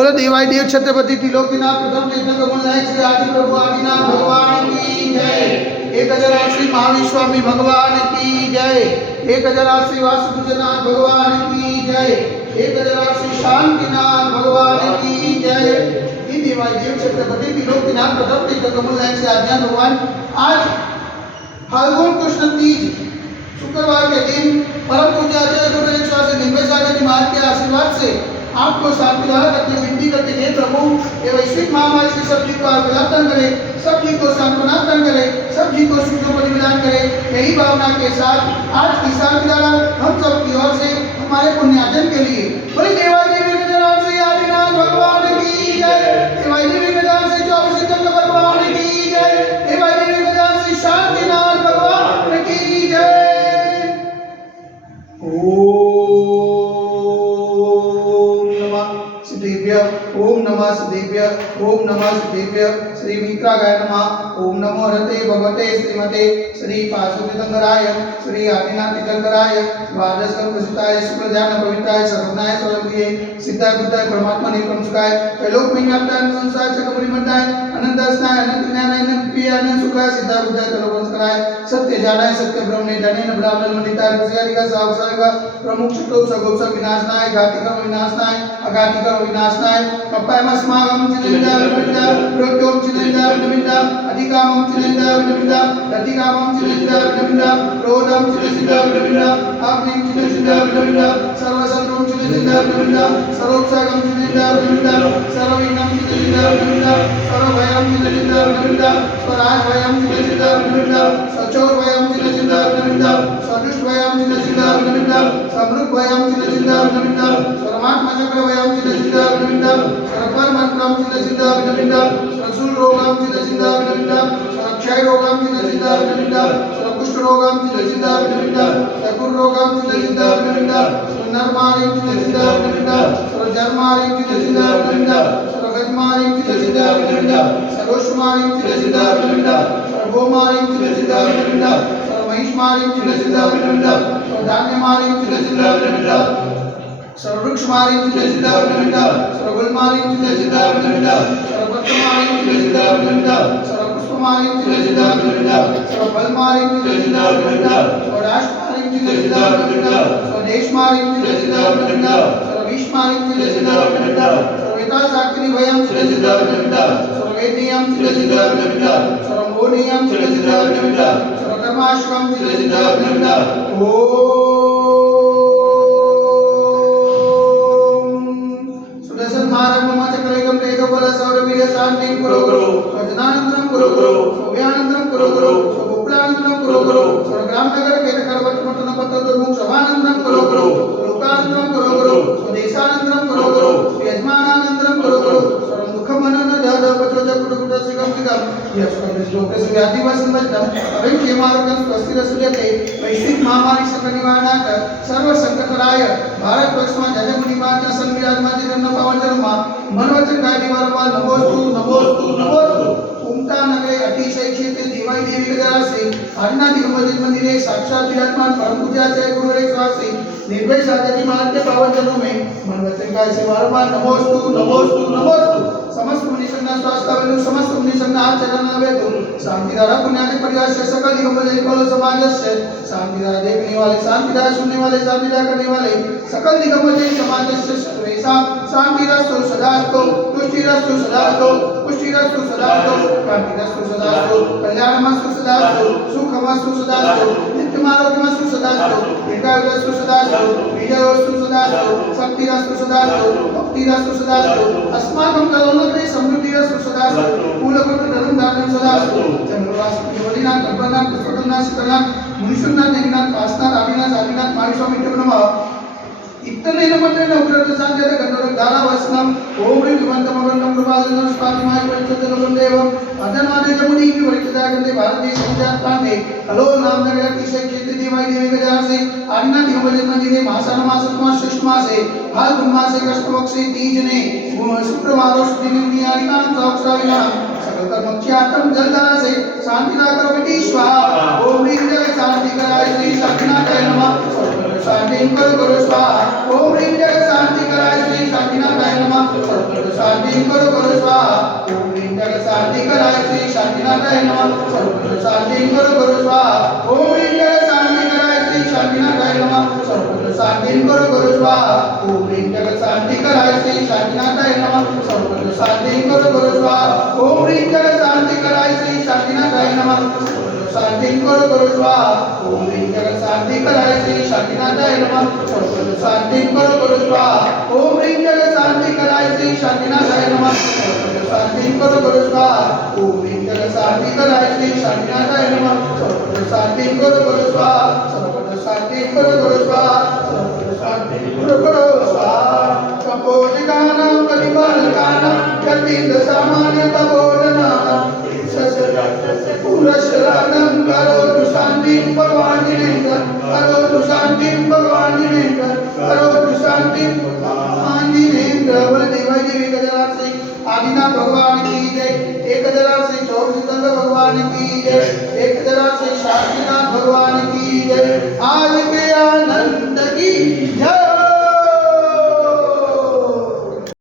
बोलो देवाय देव छत्रपति त्रिलोकीनाथ प्रथम तीर्थंकर मुनिनायक श्री आदि प्रभु आदिनाथ भगवान की जय। 1008 श्री महावीर स्वामी भगवान की जय। 1008 श्री वासुदेवनाथ भगवान की जय। 1008 श्री शांतिनाथ भगवान की जय। ये देवाय देव छत्रपति त्रिलोकीनाथ प्रथम तीर्थंकर मुनिनायक श्री आदिनाथ भगवान आज फाल्गुन कृष्ण तीज शुक्रवार के दिन परम पूज्य आचार्य गुरु एक निर्भय सागर जी महाराज के आशीर्वाद से आपको शांति द्वारा करके विनती करते हैं प्रभु ये वैश्विक महामारी से सब जी को आपदान करे, सब जी को सांत्वना करे, सब जी को सुखों को निदान करे। यही भावना के साथ आज की शांति द्वारा हम सब की ओर से हमारे पुण्यार्जन के लिए बोले देवाय देवी गजानन श्री आदिनाथ भगवान की जय। देवाय देवी गजानन श्री 24 तीर्थंकर भगवान की जय। देवाय देवी गजानन श्री शांतिनाथ भगवान की जय। ओम नमः सिद्धेभ्य ओम नमः सिद्धेभ्य श्री मित्रागाय नमः। ओम नमो हरते भगवते श्रीमते श्री पार्श्वतीर्थंकराय श्री आदिनाथ तीर्थंकराय द्वादश कल्पसिताय शुक्लध्यान पवित्राय सर्वज्ञाय सर्वज्ञे सिद्धाय बुद्धाय परमात्मा निरंजकाय त्रैलोक में व्याप्ताय संसार चक्रपरिमताय अनंत अस्नाय अनंत ज्ञानाय अनंत प्रिय अनंत सुखाय सिद्धाय बुद्धाय त्रैलोकंकराय सत्य जानाय सत्य ब्रह्मणे जानेन ब्राह्मण मंडिताय ऋषियादिका सावसायका प्रमुख चित्तो सगोप्स विनाशनाय घातिका विनाशनाय अघातिका विनाशनाय कप्पायमस्मागम चिन्ता विनिता प्रोक्तोम चिन्ता विनिता अधिकामम चिन्ता विनिता रतिकामम चिन्ता विनिता क्रोधम चिन्ता विनिता अग्निम चिन्ता विनिता सर्वसंतोम चिन्ता विनिता सर्वोपसागम चिन्ता विनिता सर्वविघ्नम चिन्ता विनिता सर्वभयम चिन्ता विनिता स्वराजभयम चिन्ता विनिता सचोरभयम चिन्ता विनिता सदुष्टभयम चिन्ता विनिता समृद्धभयम चिन्ता विनिता सर्वात्मचक्रभयम चिन्ता विनिता सर्वकर्मक्रम चिन्ता विनिता सरसूल रोगम चिन्ता विनिता क्षय रोगम चिन्ता विनिता सर्वकुष्ठ रोगम चिन्ता विनिता सर्वकुर रोगम चिन्ता विनिता नरमारिम चिन्ता विनिता सर्वजर्मारिम चिन्ता विनिता सर्वगजमारिम चिन्ता विनिता सर्वोष्मारिम चिन्ता विनिता सर्वगोमारिम चिन्ता विनिता सर्वमहिष्मारिम चिन्ता विनिता सर्वधान्यमारिम चिन्ता विनिता सर्ववृक्षमारिम चिन्ता विनिता सर्वगुलमारिम चिन्ता विनिता सर्वपत्रमारिम चिन्ता विनिता सर्वपुष्पमारिम चिन्ता विनिता सर्वफलमारिम चिन्ता विनिता सर्वराष्ट्रमारिम चिन्ता विनिता स्वदेशमारिम चिन्ता विनिता सर्वविश्वमारिम चिन्ता विनिता सर्ववेदाशाक्तिनिभयं चिन्ता विनिता सर्ववेदीयं चिन्ता विनिता सर्वमोहनीयं चिन्ता विनिता सर्वकर्माशकं चिन्ता विनिता शांति करो करो सजनानंदनम करो करो सोव्यानंदनम करो करो सोगोकुलानंदनम करो करो सर्वग्राम नगर के करवटमतन पत्तदुर्मुख सभानंदनम करो करो लोकानंदनम करो करो स्वदेशानंदनम करो करो यजमानानंदनम करो करो सर्वदुःखमनन दद पचोज कुटकुट सिगम सिगम यस्कम श्लोकस्य व्याधिवसंवज्जम अभयं क्षेमारोग्यं स्वस्तिरसुजते वैश्विक महामारी संकट निवारणार्थ सर्व संकटहराय भारत वर्षमा जजमुनिमान्य संविराजमान जन्म पावन जन्म मनवचन काय निवारमा नमोस्तु नमोस्तु नमोस्तु उमटा नगरे अतिशय क्षेत्र देवाई देवी गजानन से आदिनाथ दिगंबर मंदिरे साक्षात विराजमान परम पूज्याचार्य गुरु एक स्वासी निर्भय सागर जी महाराज के पावन चरणों में मनवचन काय से बारंबार नमोस्तु नमोस्तु नमोस्तु समस्त मुनि संघ स्वास्थ्य वेदु समस्त मुनि संघ आचरण वेदु शांति धारा पुण्यादि परिवार से सकल दिगंबर कोल समाज से शांति धारा देखने वाले शांति धारा सुनने वाले शांति धारा करने वाले सकल दिगंबर समाज से सर्वेशा शांति रस्तु सदास्तु तुष्टि रस्तु सदास्तु पुष्टि रस्तु सदास्तु शांति रस्तु सदास्तु कल्याणमस्तु सदास्तु सुखमस्तु सदास्तु नित्यमारोग्यमस्तु सदास्तु दीर्घायुरस्तु सदास्तु विजयोस्तु सदास्तु शक्तिरस्तु सदास्तु भक्तिरस्तु सदास्तु अस्माकं करोनग्रे समृद्धिरस्तु सदास्तु कुलकुट धर्म दानं सदास्तु चंद्रवास योगिनाथ कल्पनाथ पुष्पकनाथ शिकरनाथ मुनिशुनाथ देवनाथ वासनाथ आदिनाथ आदिनाथ माणिस्वामी नमः इतने नमते नवग्रह सांजय गंधर्व धारा वसनम ओम ह्रीं विमंतम अवरंदम कृपालनं स्वातिमाय पंचतलं देवम अधनादे जमुनी की वरिष्ठता गंधे भारत देश संजात पांडे हलो नाम नगर अतिशय क्षेत्र देवाई देवी गजानन से आदिनाथ दिगंबर मंदिरे मासाना मासत्मा श्रेष्ठ मासे फाल्गुन मासे कृष्ण पक्षे तीज ने शुक्रवार शुक्लदिनी आदिनाथ सहस्राविना सकल कर्मख्यातम जलधारा से शांति दा करो बेटी स्वाहा ओम ह्रीं जय शांति कराय श्री शांतिनाथाय नमः शांति करो स्वाहा ओम ह्रीं जय शांति कराय श्री शांतिनाथाय नमः सर्वत्र शांति करो करो स्वाहा ओम ह्रीं जगत शांति कराय श्री शांतिनाथाय नमः सर्वत्र शांति करो करो स्वाहा ओम ह्रीं जगत शांति कराय श्री शांतिनाथाय नमः सर्वत्र शांति करो करो स्वाहा ओम ह्रीं जगत शांति कराय श्री शांतिनाथाय नमः सर्वत्र शांति करो करो स्वाहा ओम ह्रीं जगत शांति कराय श्री शांतिनाथाय नमः शांति करो करो स्वाहा ओम ह्रीं जगत शांति कराय श्री शांतिनाथाय नमः सर्वत्र शांति करो करो स्वाहा ओम ह्रीं जगत शांति कराय श्री शांतिनाथाय नमः सर्वत्र शांति करो करो स्वाहा ओम ह्रीं जगत शांति कराय श्री शांतिनाथाय नमः सर्वत्र शांति करो करो स्वाहा सर्वत्र शांति करो करो स्वाहा सर्वत्र शांति करो करो स्वाहा कंपोजिकानां कलिबालकानां यतीन्द्र सामान्य तपोधनानां पुरस्कारानं करोतु शान्तिं भगवान् जिनेन्द्र करोतु शान्तिं भगवान् जिनेन्द्र करोतु शान्तिं भगवान् जिनेन्द्र बलदेव देवी गजराज श्री आदिनाथ भगवान की जय एक गजराज श्री चौबीस भगवान की जय एक गजराज श्री शांतिनाथ भगवान की जय आज